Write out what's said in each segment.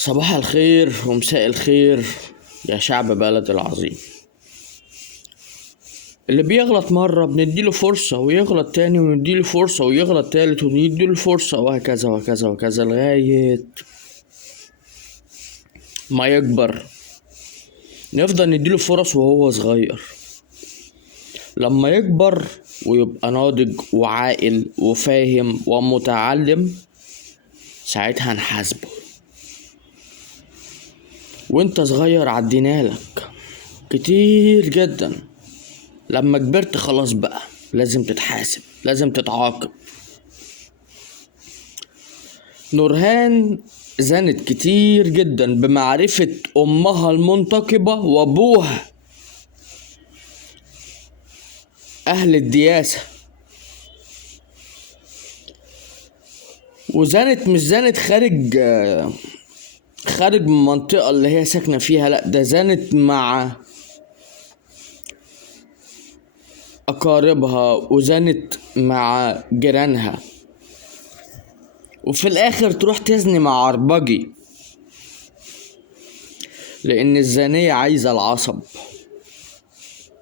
صباح الخير ومساء الخير يا شعب بلد العظيم. اللي بيغلط مرة بنديله فرصة ويغلط تاني ونديله فرصة ويغلط تالت ونديله فرصة وهكذا وهكذا وهكذا لغاية ما يكبر. نفضل نديله فرص وهو صغير. لما يكبر ويبقى ناضج وعاقل وفاهم ومتعلم ساعتها نحاسبه. وانت صغير عدينالك كتير جدا. لما كبرت خلاص بقى لازم تتحاسب، لازم تتعاقب. نورهان زنت كتير جدا بمعرفة امها المنتقبة وابوها اهل الدياسة، وزنت مش زنت خارج من المنطقة اللي هي ساكنة فيها، لا ده زنت مع أقاربها وزنت مع جيرانها، وفي الآخر تروح تزني مع عربجي، لأن الزانية عايزة العصب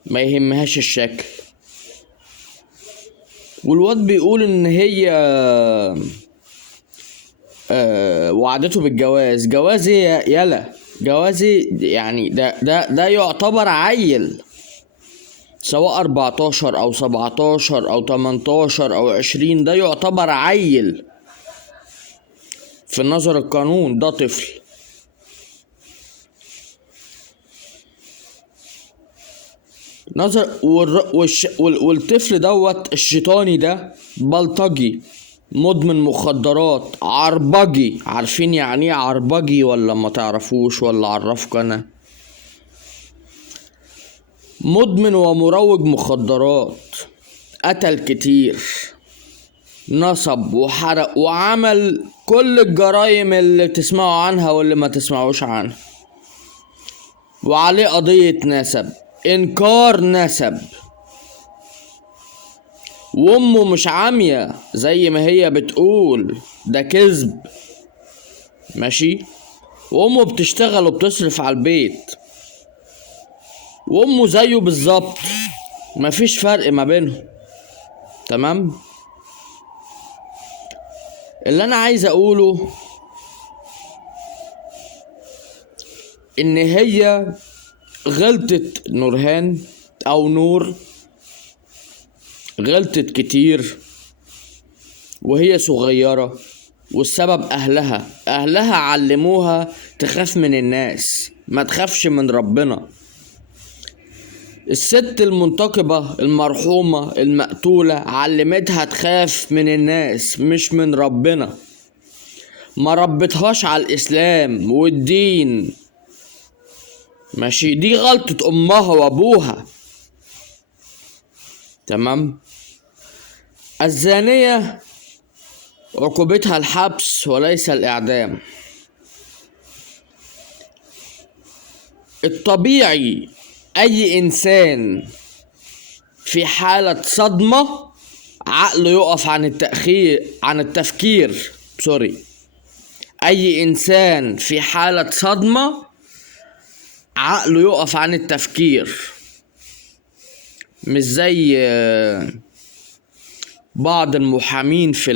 ما يهمهاش الشكل. والواد بيقول إن هي وعدته بالجواز. جواز ايه يلا؟ جواز يعني ده يعتبر عيل، سواء 14 او 17 او 18 او 20، ده يعتبر عيل في نظر القانون، ده طفل. والطفل دوت الشيطاني ده بلطجي مدمن مخدرات عربجي. عارفين يعني ايه عربجي ولا ما تعرفوش؟ ولا عرفك انا؟ مدمن ومروج مخدرات، قتل كتير، نصب وحرق وعمل كل الجرائم اللي تسمعوا عنها واللي ما تسمعوش عنها، وعليه قضية نسب، انكار نسب. وامه مش عامية زي ما هي بتقول، ده كذب ماشي. وامه بتشتغل وبتصرف على البيت، وامه زيه بالظبط، مفيش فرق ما بينهم. تمام. اللي انا عايز اقوله ان هي غلطت نورهان او نور، غلطت كتير وهي صغيرة، والسبب اهلها علموها تخاف من الناس، ما تخافش من ربنا. الست المنتقبة المرحومة المقتولة علمتها تخاف من الناس مش من ربنا، ما ربتهاش على الاسلام والدين ماشي. دي غلطة امها وابوها. تمام. الزانية عقوبتها الحبس وليس الاعدام. الطبيعي اي انسان في حالة صدمة عقله يقف عن التفكير. اي انسان في حالة صدمة عقله يقف عن التفكير، مش زي بعض المحامين في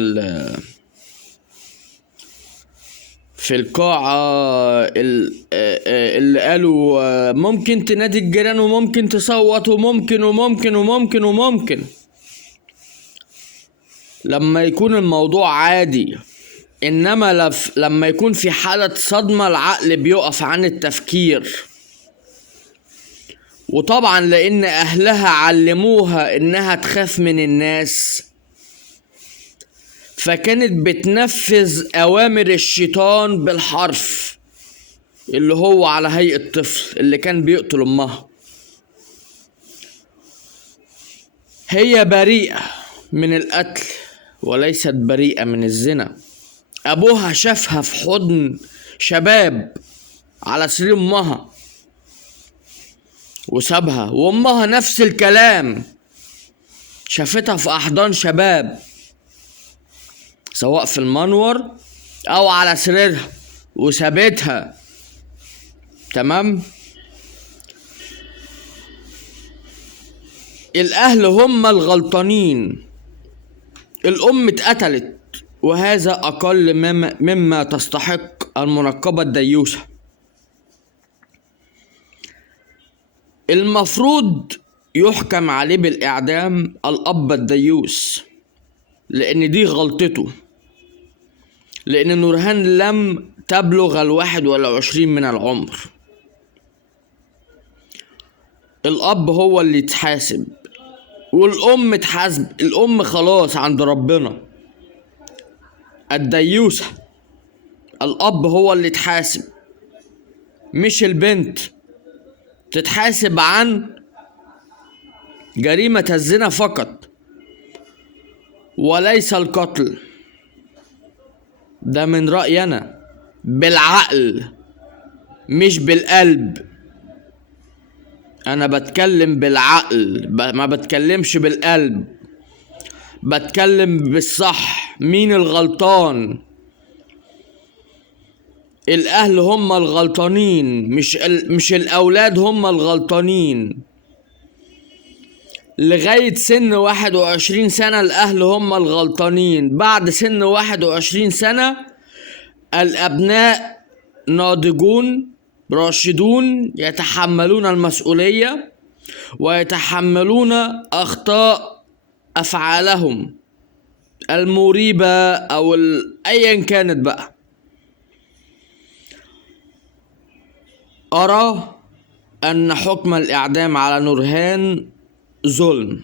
القاعة اللي قالوا ممكن تنادي الجيران وممكن تصوت وممكن وممكن وممكن وممكن، لما يكون الموضوع عادي. انما لما يكون في حالة صدمة العقل بيقف عن التفكير. وطبعا لان اهلها علموها انها تخاف من الناس، فكانت بتنفذ اوامر الشيطان بالحرف، اللي هو على هيئة الطفل اللي كان بيقتل امها. هي بريئة من القتل وليست بريئة من الزنا. ابوها شافها في حضن شباب على سرير امها وسابها، وامها نفس الكلام، شافتها في احضان شباب سواء في المنور او على سريرها وسابتها. تمام. الاهل هم الغلطانين. الام اتقتلت، وهذا اقل مما تستحق المنقبة الديوثة. المفروض يحكم عليه بالاعدام الاب الديوث، لان دي غلطته، لان نورهان لم تبلغ 21 من العمر. الاب هو اللي يتحاسب، والام تحاسب. الام خلاص عند ربنا. الديوثة الاب هو اللي يتحاسب، مش البنت. تتحاسب عن جريمة الزنا فقط وليس القتل. ده من رأيي أنا، بالعقل مش بالقلب. أنا بتكلم بالعقل، ما بتكلمش بالقلب، بتكلم بالصح. مين الغلطان؟ الأهل هم الغلطانين، مش الأولاد هم الغلطانين. لغاية سن 21 سنة الأهل هم الغلطانين. بعد سن 21 سنة الأبناء ناضجون راشدون، يتحملون المسؤولية ويتحملون أخطاء أفعالهم المريبة أو أيا كانت بقى. أرى أن حكم الإعدام على نورهان ظلم.